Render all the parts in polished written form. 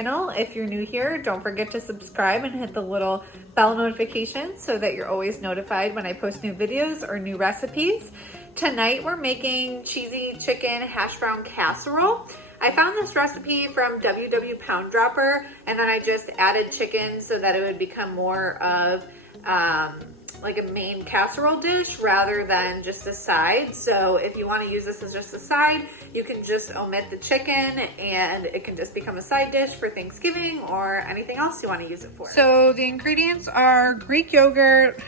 channel. If you're new here, don't forget to subscribe and hit the little bell notification so that you're always notified when I post new videos or new recipes. Tonight we're making cheesy chicken hash brown casserole. I found this recipe from WW Pound Dropper, and then I just added chicken so that it would become more of like a main casserole dish rather than just a side. So if you want to use this as just a side, you can just omit the chicken and it can just become a side dish for Thanksgiving or anything else you want to use it for. So the ingredients are Greek yogurt,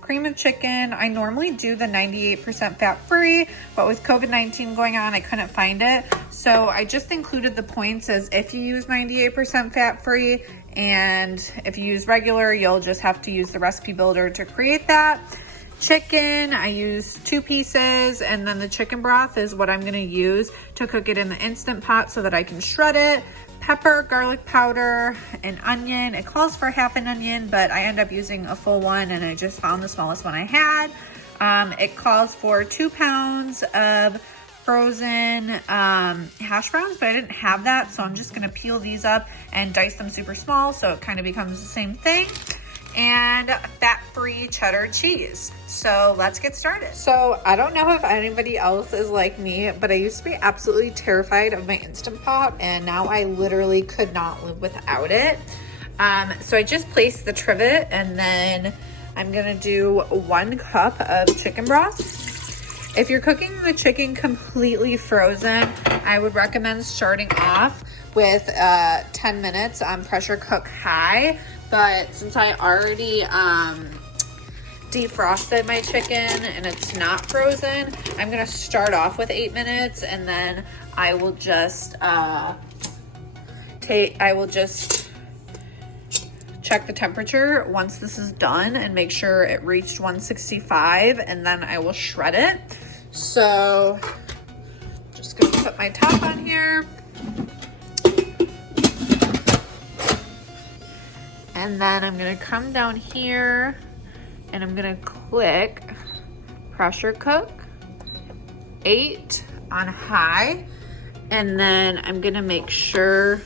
cream of chicken. I normally do the 98% fat-free, but with COVID-19 going on, I couldn't find it. So I just included the points as if you use 98% fat-free, and if you use regular, you'll just have to use the recipe builder to create that. Chicken, I use 2 pieces, and then the chicken broth is what I'm gonna use to cook it in the Instant Pot so that I can shred it. Pepper, garlic powder, an onion. It calls for half an onion, but I end up using a full one, and I just found the smallest one I had. It calls for 2 pounds of frozen hash browns, but I didn't have that, so I'm just gonna peel these up and dice them super small so it kind of becomes the same thing. And fat-free cheddar cheese. So let's get started. So I don't know if anybody else is like me, but I used to be absolutely terrified of my Instant Pot, and now I literally could not live without it. So I just placed the trivet, and then I'm gonna do 1 cup of chicken broth. If you're cooking the chicken completely frozen, I would recommend starting off with 10 minutes on pressure cook high. But since I already defrosted my chicken and it's not frozen, I'm gonna start off with 8 minutes, and then I will just check the temperature once this is done and make sure it reached 165, and then I will shred it. So just gonna put my top on here. And then I'm gonna come down here and I'm gonna click pressure cook 8 on high. And then I'm gonna make sure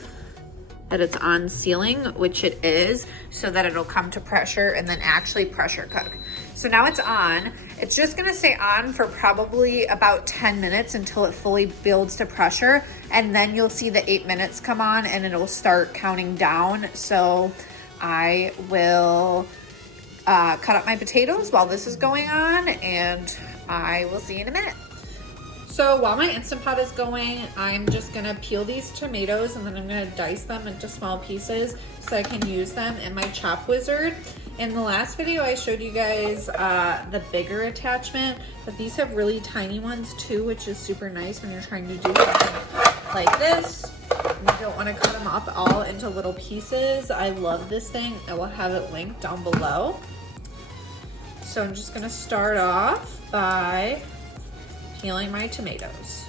that it's on sealing, which it is, so that it'll come to pressure and then actually pressure cook. So now it's on. It's just gonna stay on for probably about 10 minutes until it fully builds to pressure. And then you'll see the 8 minutes come on and it'll start counting down. So I will cut up my potatoes while this is going on, and I will see you in a minute. So while my Instant Pot is going, I'm just gonna peel these tomatoes, and then I'm gonna dice them into small pieces so I can use them in my Chop Wizard. In the last video, I showed you guys the bigger attachment, but these have really tiny ones too, which is super nice when you're trying to do something like this. You don't want to cut them up all into little pieces. I love this thing. I will have it linked down below. So I'm just gonna start off by peeling my potatoes.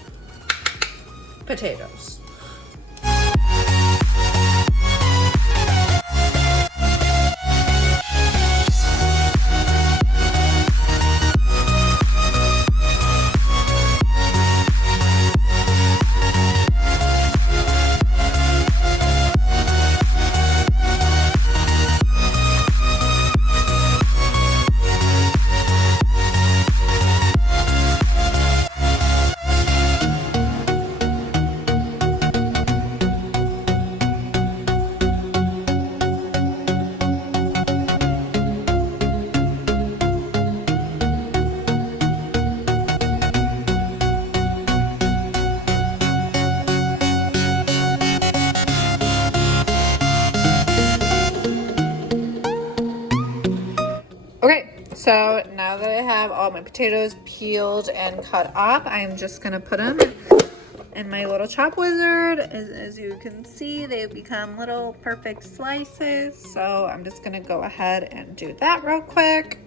Okay, so now that I have all my potatoes peeled and cut up, I'm just gonna put them in my little Chop Wizard. As you can see, they've become little perfect slices. So I'm just gonna go ahead and do that real quick.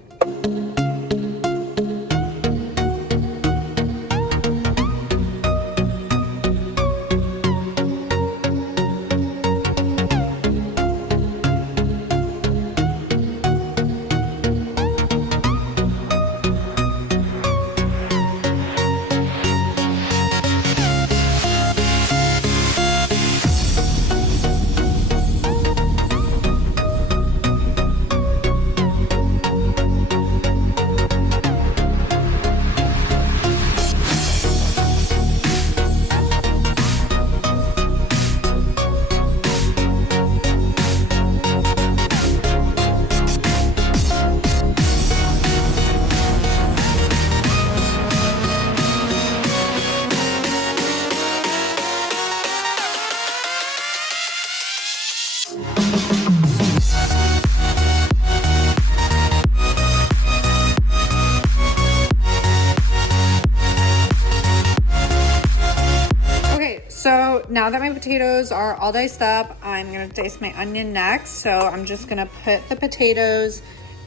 now that my potatoes are all diced up, I'm gonna dice my onion next. So I'm just gonna put the potatoes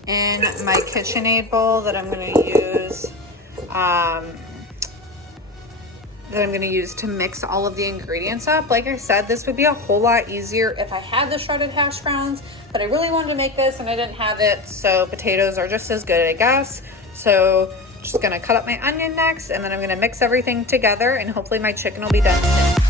in my KitchenAid bowl that I'm gonna use to mix all of the ingredients up. Like I said, this would be a whole lot easier if I had the shredded hash browns, but I really wanted to make this and I didn't have it, so potatoes are just as good, I guess. So just gonna cut up my onion next, and then I'm gonna mix everything together, and hopefully my chicken will be done soon.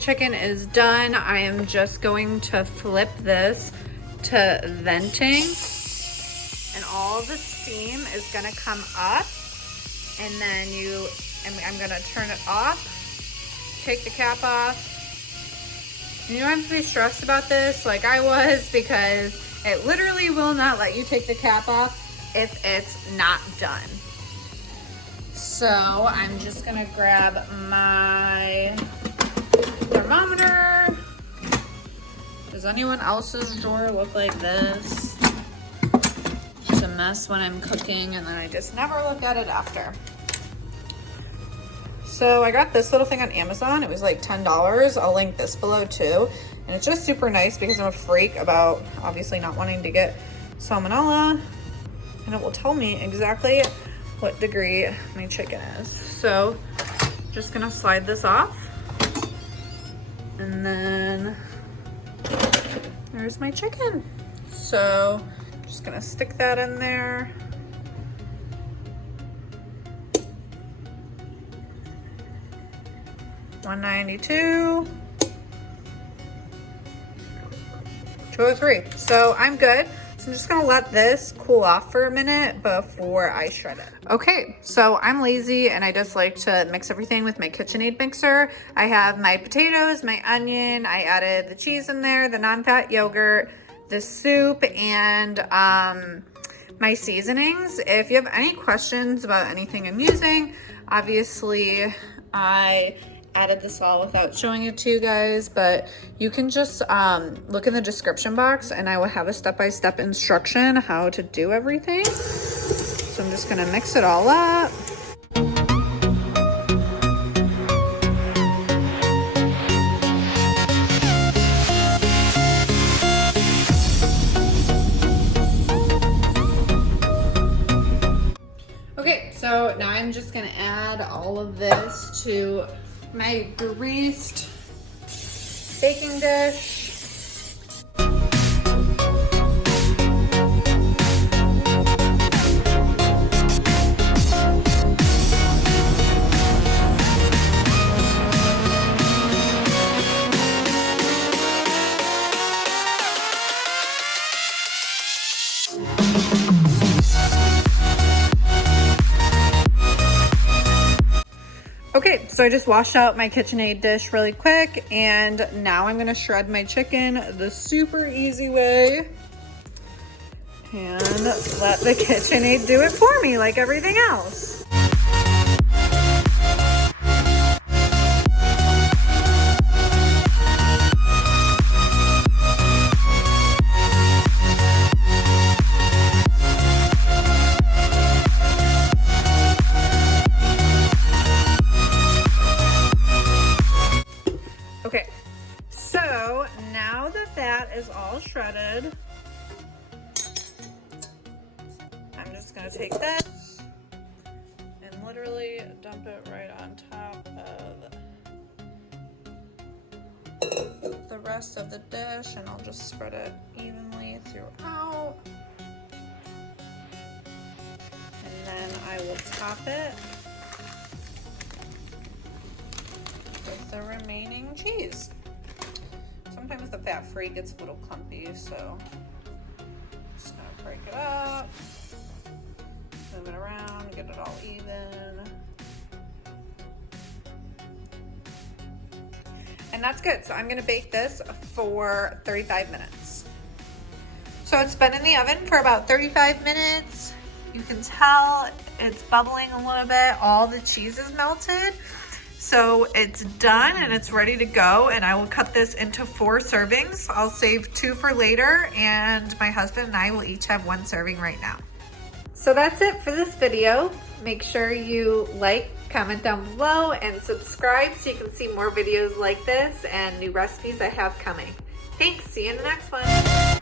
Chicken is done. I am just going to flip this to venting, and all the steam is gonna come up, and then I'm gonna turn it off, take the cap off. You don't have to be stressed about this like I was, because it literally will not let you take the cap off if it's not done. So I'm just gonna grab my thermometer. Does anyone else's drawer look like this? It's a mess when I'm cooking, and then I just never look at it after. So I got this little thing on Amazon. It was like $10. I'll link this below too. And it's just super nice because I'm a freak about obviously not wanting to get salmonella. And it will tell me exactly what degree my chicken is. So just gonna slide this off. And then there's my chicken. So just gonna stick that in there. $192, $203. So I'm good. So I'm just gonna let this cool off for a minute before I shred it. Okay, so I'm lazy and I just like to mix everything with my KitchenAid mixer. I have my potatoes, my onion, I added the cheese in there, the non-fat yogurt, the soup, and my seasonings. If you have any questions about anything I'm using, obviously I added this all without showing it to you guys, but you can just look in the description box and I will have a step-by-step instruction how to do everything. So I'm just gonna mix it all up. Okay, so now I'm just gonna add all of this to my greased baking dish. Okay, so I just washed out my KitchenAid dish really quick, and now I'm gonna shred my chicken the super easy way and let the KitchenAid do it for me like everything else. Okay, so now that that is all shredded, I'm just gonna take this and literally dump it right on top of rest of the dish, and I'll just spread it evenly throughout. And then I will top it with the remaining cheese. Sometimes the fat-free gets a little clumpy, so just gonna break it up, move it around, get it all even. And that's good. So I'm gonna bake this for 35 minutes. So it's been in the oven for about 35 minutes. You can tell it's bubbling a little bit. All the cheese is melted. So it's done and it's ready to go, and I will cut this into 4 servings. I'll save 2 for later, and my husband and I will each have 1 serving right now. So that's it for this video. Make sure you like, comment down below, and subscribe so you can see more videos like this and new recipes I have coming. Thanks, see you in the next one.